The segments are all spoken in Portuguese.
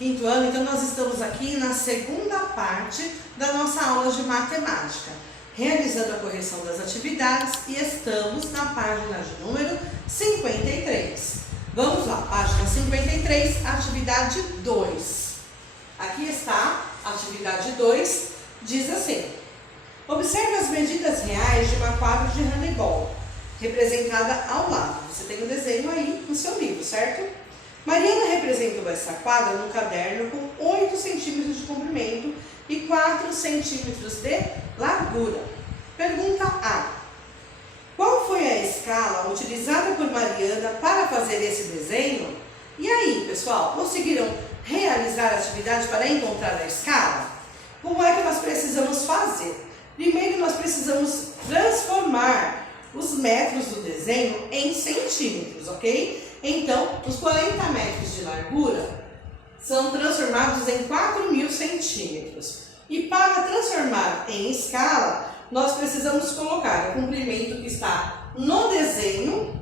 quinto ano, então nós estamos aqui na segunda parte da nossa aula de matemática, realizando a correção das atividades e estamos na página de número 53. Vamos lá, página 53, atividade 2. Aqui está a atividade 2, diz assim: observe as medidas reais de uma quadra de handebol, representada ao lado. Você tem o desenho aí no seu livro, certo? Mariana representou essa quadra no caderno com 8 centímetros de comprimento e 4 centímetros de largura. Pergunta A: qual foi a escala utilizada por Mariana para fazer esse desenho? E aí, pessoal, conseguiram realizar a atividade para encontrar a escala? Como é que nós precisamos fazer? Primeiro, nós precisamos transformar os metros do desenho em centímetros, ok? Então, os 40 metros de largura são transformados em 4.000 centímetros. E para transformar em escala, nós precisamos colocar o comprimento que está no desenho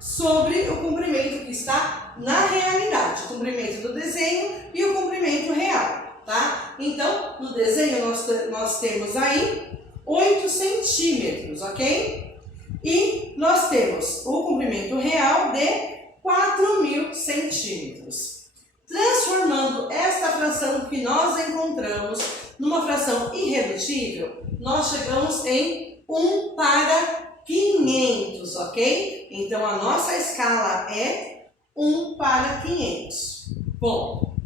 sobre o comprimento que está na realidade. O comprimento do desenho e o comprimento real, tá? Então, no desenho nós temos aí 8 centímetros, ok? E nós temos o comprimento real de 4.000 centímetros. Transformando esta fração que nós encontramos numa fração irredutível, nós chegamos em 1 para 500, ok? Então, a nossa escala é 1 para 500. Bom,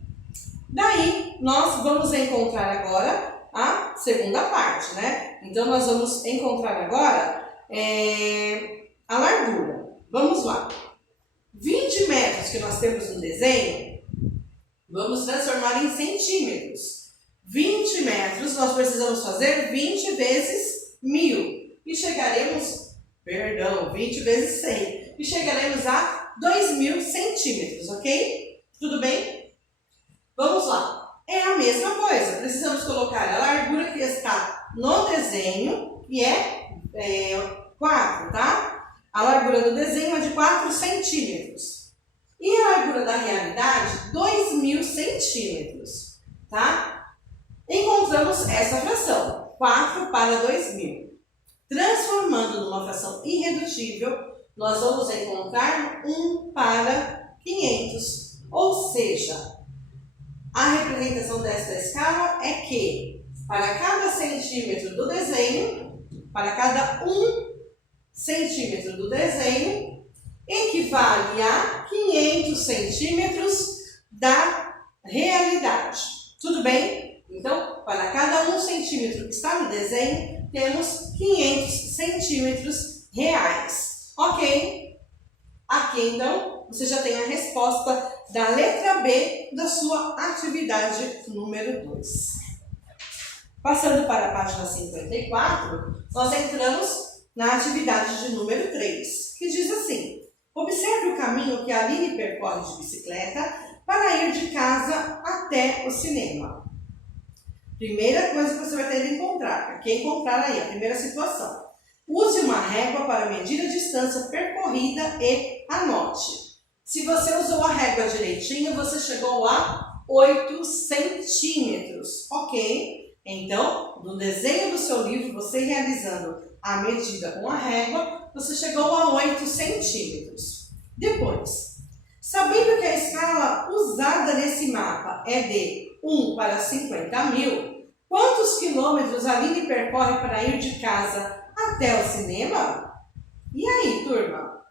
daí nós vamos encontrar agora a segunda parte, né? Então, nós vamos encontrar agora a largura. Vamos lá. 20 metros que nós temos no desenho, vamos transformar em centímetros. 20 metros, nós precisamos fazer 20 vezes 1.000. E chegaremos, 20 vezes 100. E chegaremos a 2.000 centímetros, ok? Tudo bem? Vamos lá. É a mesma coisa. Precisamos colocar a largura que está no desenho, que é 4, tá? A largura do desenho é de 4 centímetros. E a largura da realidade, 2.000 centímetros, tá? Encontramos essa fração, 4 para 2.000. Transformando numa fração irredutível, nós vamos encontrar 1 para 500. Ou seja, a representação desta escala é que, para cada centímetro do desenho, para cada 1 centímetro do desenho, equivale a 500 centímetros da realidade. Tudo bem? Então, para cada 1 centímetro que está no desenho, temos 500 centímetros reais. Ok? Aqui, então, você já tem a resposta da letra B da sua atividade número 2. Passando para a página 54, nós entramos na atividade de número 3, que diz assim: observe o caminho que a Aline percorre de bicicleta para ir de casa até o cinema. Primeira coisa que você vai ter de encontrar, aqui encontrar aí a primeira situação. Use uma régua para medir a distância percorrida e anote. Se você usou a régua direitinho, você chegou a 8 centímetros, ok? Então, no desenho do seu livro, você realizando a medida com a régua, você chegou a 8 centímetros. Depois, sabendo que a escala usada nesse mapa é de 1 para 50.000, quantos quilômetros a Aline percorre para ir de casa até o cinema? E aí, turma?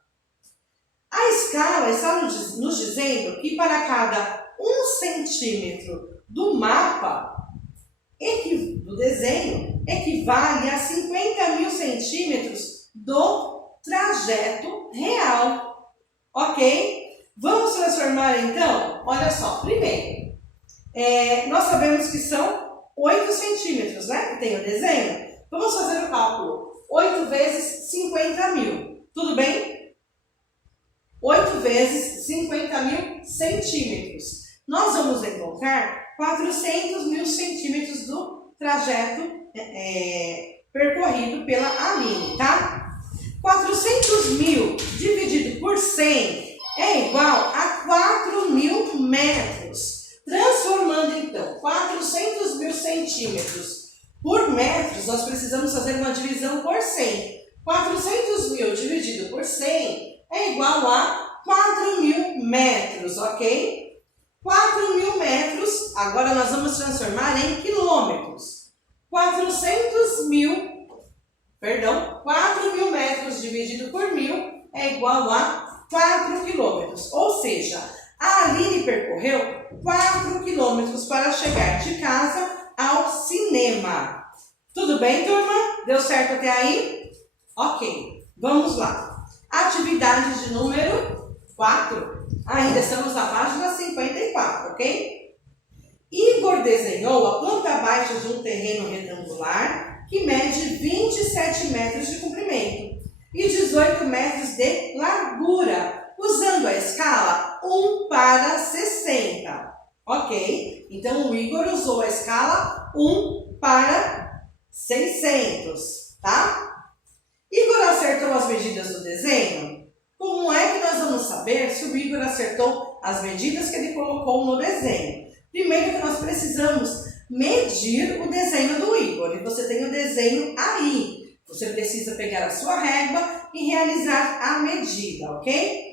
A escala está nos dizendo que para cada 1 centímetro do mapa, do desenho, equivale a 50.000 centímetros do trajeto real. Ok? Vamos transformar então? Olha só, primeiro, nós sabemos que são 8 centímetros, né? Que tem o desenho. Vamos fazer o cálculo. 8 vezes 50.000. Tudo bem? 8 vezes 50.000 centímetros. Nós vamos encontrar 400.000 centímetros do trajeto percorrido pela Aline, tá? 400.000 dividido por 100 é igual a 4.000 metros. metros, nós precisamos fazer uma divisão por 100. 400.000 dividido por 100 é igual a 4.000 metros, ok? 4.000 metros, agora nós vamos transformar em quilômetros. 4.000 metros dividido por 1.000 é igual a 4 quilômetros. Ou seja, a Aline percorreu 4 quilômetros para chegar de casa ao cinema. Tudo bem, turma? Deu certo até aí? Ok, vamos lá. Atividade de número 4. Ainda estamos na página 54, ok? Igor desenhou a planta baixa de um terreno retangular que mede 27 metros de comprimento e 18 metros de largura, usando a escala 1:60. Ok? Então, o Igor usou a escala 1:600, tá? Igor acertou as medidas do desenho? Como é que nós vamos saber se o Igor acertou as medidas que ele colocou no desenho? Primeiro que nós precisamos medir o desenho do Igor. E você tem o desenho aí. Você precisa pegar a sua régua e realizar a medida, ok?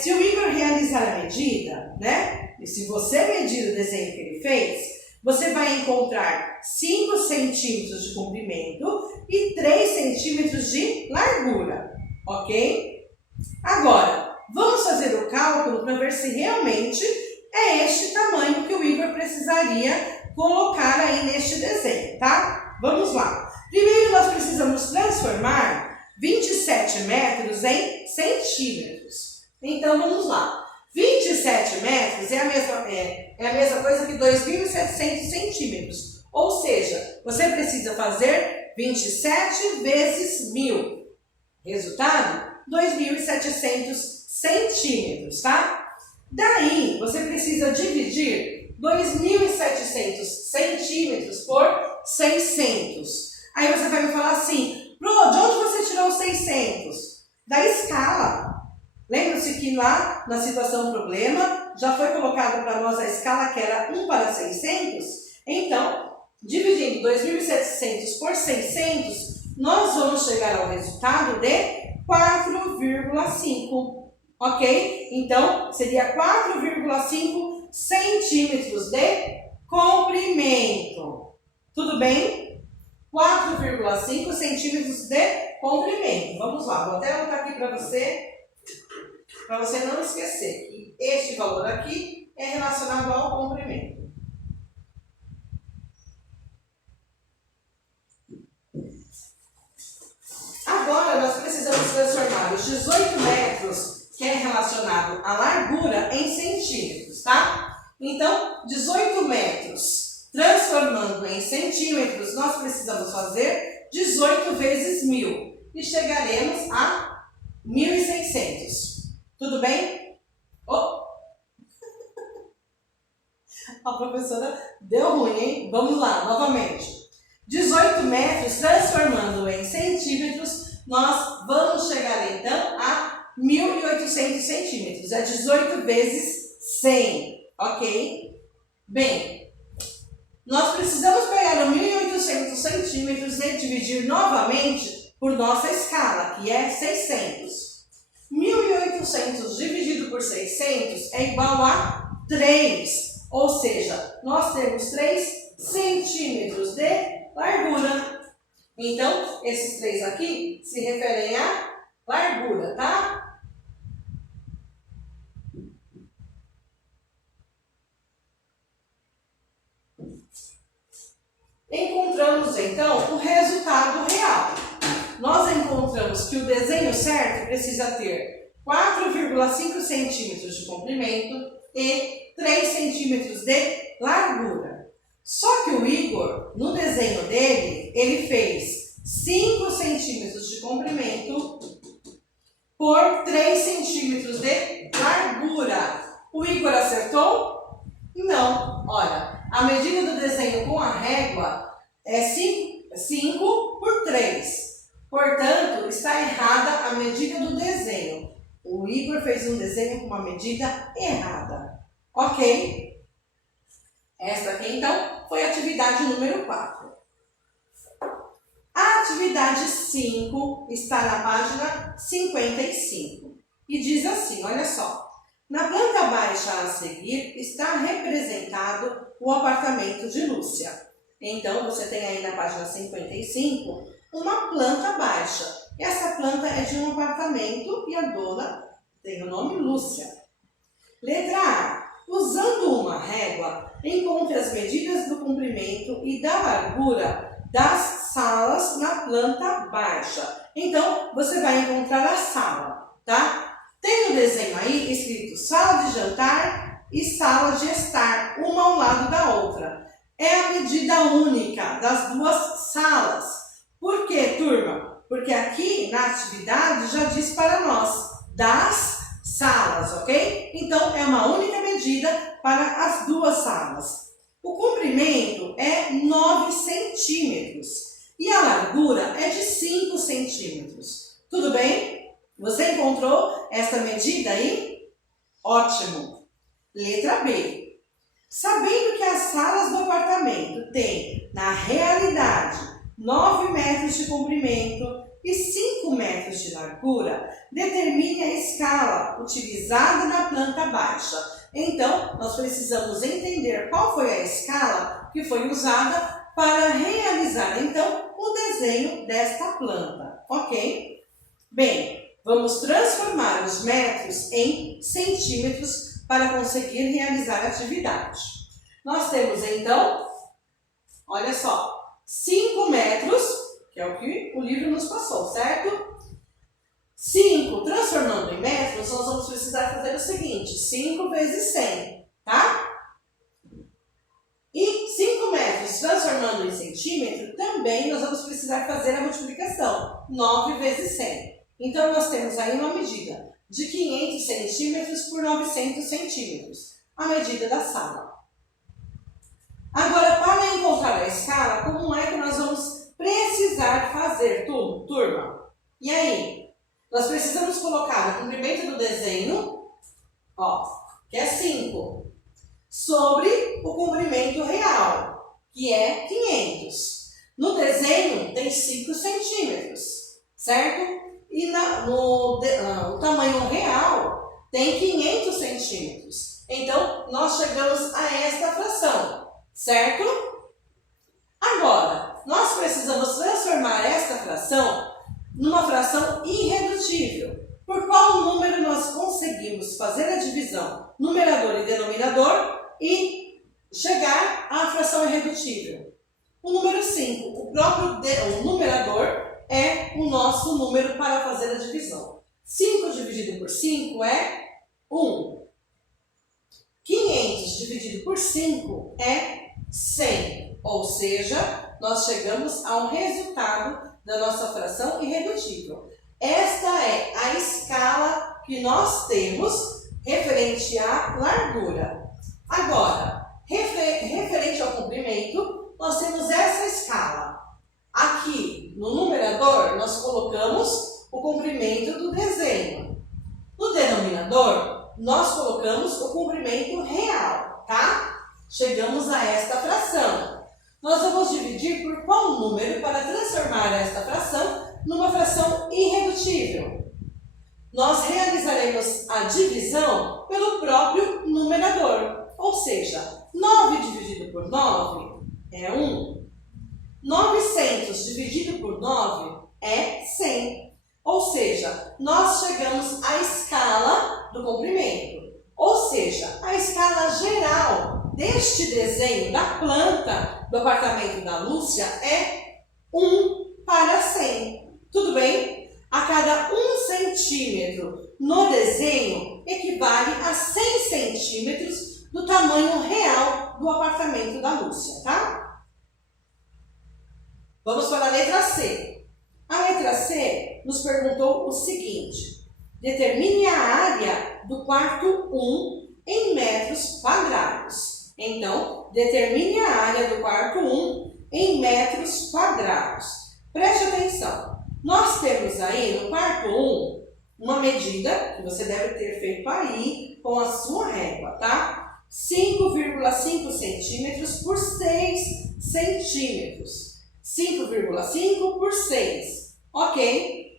Se o Igor realizar a medida, né? E se você medir o desenho que ele fez, você vai encontrar 5 centímetros de comprimento e 3 centímetros de largura, ok? Agora, vamos fazer o cálculo para ver se realmente é este tamanho que o Igor precisaria colocar aí neste desenho, tá? Vamos lá. Primeiro nós precisamos transformar 27 metros em centímetros. Então vamos lá. 27 metros é a mesma coisa que 2.700 centímetros. Ou seja, você precisa fazer 27 vezes 1.000. Resultado? 2.700 centímetros, tá? Daí, você precisa dividir 2.700 centímetros por 600. Aí você vai me falar assim, Pro, de onde você tirou os 600? Da escala. Lembra-se que lá na situação problema já foi colocado para nós a escala que era 1:600? Então, dividindo 2.700 por 600, nós vamos chegar ao resultado de 4,5. Ok? Então, seria 4,5 centímetros de comprimento. Tudo bem? 4,5 centímetros de comprimento. Vamos lá, vou até anotar aqui para você não esquecer que este valor aqui é relacionado ao comprimento. Agora, nós precisamos transformar os 18 metros, que é relacionado à largura, em centímetros, tá? Então, 18 metros transformando em centímetros, nós precisamos fazer 18 vezes 1.000 e chegaremos a 1.600. Tudo bem? Oh. A professora deu ruim, hein? Vamos lá, novamente. 18 metros transformando em centímetros, nós vamos chegar então a 1.800 centímetros. É 18 vezes 100, ok? Bem, nós precisamos pegar os 1.800 centímetros e dividir novamente por nossa escala, que é 600. 1.800 dividido por 600 é igual a 3, ou seja, nós temos 3 centímetros de largura. Então, esses 3 aqui se referem à largura, tá? Encontramos, então, o resultado real. Nós encontramos que o desenho certo precisa ter 4,5 centímetros de comprimento e 3 centímetros de largura. Só que o Igor, no desenho dele, ele fez 5 centímetros de comprimento por 3 centímetros de largura. O Igor acertou? Não. Olha, a medida do desenho com a régua é 5 por 3. Portanto, está errada a medida do desenho. O Igor fez um desenho com uma medida errada. Ok? Esta aqui, então, foi a atividade número 4. atividade 5 está na página 55. E diz assim, olha só. Na planta baixa a seguir está representado o apartamento de Lúcia. Então, você tem aí na página 55 uma planta baixa. Essa planta é de um apartamento e a dona tem o nome Lúcia. Letra A. Usando uma régua, encontre as medidas do comprimento e da largura das salas na planta baixa. Então, você vai encontrar a sala, tá? Tem o desenho aí escrito sala de jantar e sala de estar, uma ao lado da outra. É a medida única das duas salas. Por quê, turma? Porque aqui na atividade já diz para nós das salas, ok? Então, é uma única medida para as duas salas. O comprimento é 9 centímetros e a largura é de 5 centímetros. Tudo bem? Você encontrou essa medida aí? Ótimo! Letra B. Sabendo que as salas do apartamento têm, na realidade, 9 metros de comprimento e 5 metros de largura, determine a escala utilizada na planta baixa. Então, nós precisamos entender qual foi a escala que foi usada para realizar, então, o desenho desta planta, ok? Bem, vamos transformar os metros em centímetros para conseguir realizar a atividade. Nós temos, então, olha só, 5 metros, que é o que o livro nos passou, certo? 5, transformando em metros, nós vamos precisar fazer o seguinte, 5 vezes 100, tá? E 5 metros transformando em centímetro, também nós vamos precisar fazer a multiplicação, 9 vezes 100. Então, nós temos aí uma medida de 500 centímetros por 900 centímetros, a medida da sala. Agora, para encontrar a escala, como é que nós vamos precisar fazer, turma? E aí? Nós precisamos colocar o comprimento do desenho, ó, que é 5, sobre o comprimento real, que é 500. No desenho tem 5 centímetros, certo? E o tamanho real tem 500 centímetros. Então, nós chegamos a esta fração, certo? Agora, nós precisamos transformar esta fração numa fração irredutível. Por qual número nós conseguimos fazer a divisão numerador e denominador e chegar à fração irredutível? O número 5. O numerador é o nosso número para fazer a divisão. 5 dividido por 5 é 1. 500 dividido por 5 é 100. Ou seja, nós chegamos ao resultado da nossa fração irredutível. Esta é a escala que nós temos referente à largura. Agora, referente ao comprimento, nós temos essa escala. Aqui, no numerador, nós colocamos o comprimento do desenho. No denominador, nós colocamos o comprimento real, tá? Chegamos a esta fração. Nós vamos dividir por qual número para transformar esta fração numa fração irredutível? Nós realizaremos a divisão pelo próprio numerador, ou seja, 9 dividido por 9 é 1. 900 dividido por 9 é 100. Ou seja, nós chegamos à escala do comprimento. Ou seja, a escala geral deste desenho da planta do apartamento da Lúcia é 1 para 100. Tudo bem? A cada 1 centímetro no desenho equivale a 100 centímetros do tamanho real do apartamento da Lúcia, tá? Vamos para a letra C. A letra C nos perguntou o seguinte: determine a área do quarto 1 em metros quadrados. Então, determine a área do quarto 1 em metros quadrados. Preste atenção. Nós temos aí no quarto 1 uma medida que você deve ter feito aí com a sua régua, tá? 5,5 centímetros por 6 centímetros. 5,5 por 6. Ok?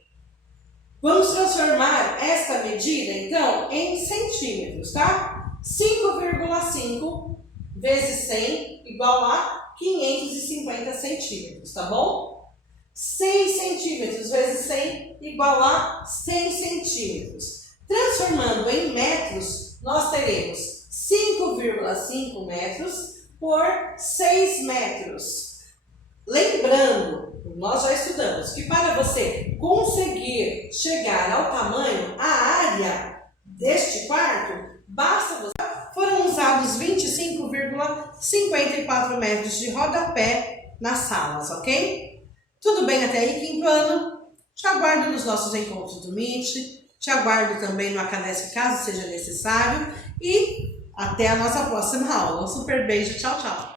Vamos transformar esta medida, então, em centímetros, tá? 5,5 vezes 100 igual a 550 centímetros, tá bom? 6 centímetros vezes 100 igual a 100 centímetros. Transformando em metros, nós teremos 5,5 metros por 6 metros. Lembrando, nós já estudamos que para você conseguir chegar ao tamanho, a área deste quarto, basta você... Foram usados 25,54 metros de rodapé nas salas, ok? Tudo bem até aí, quinto ano? Te aguardo nos nossos encontros do Meet, te aguardo também no Acadesc caso seja necessário e até a nossa próxima aula. Um super beijo, tchau, tchau!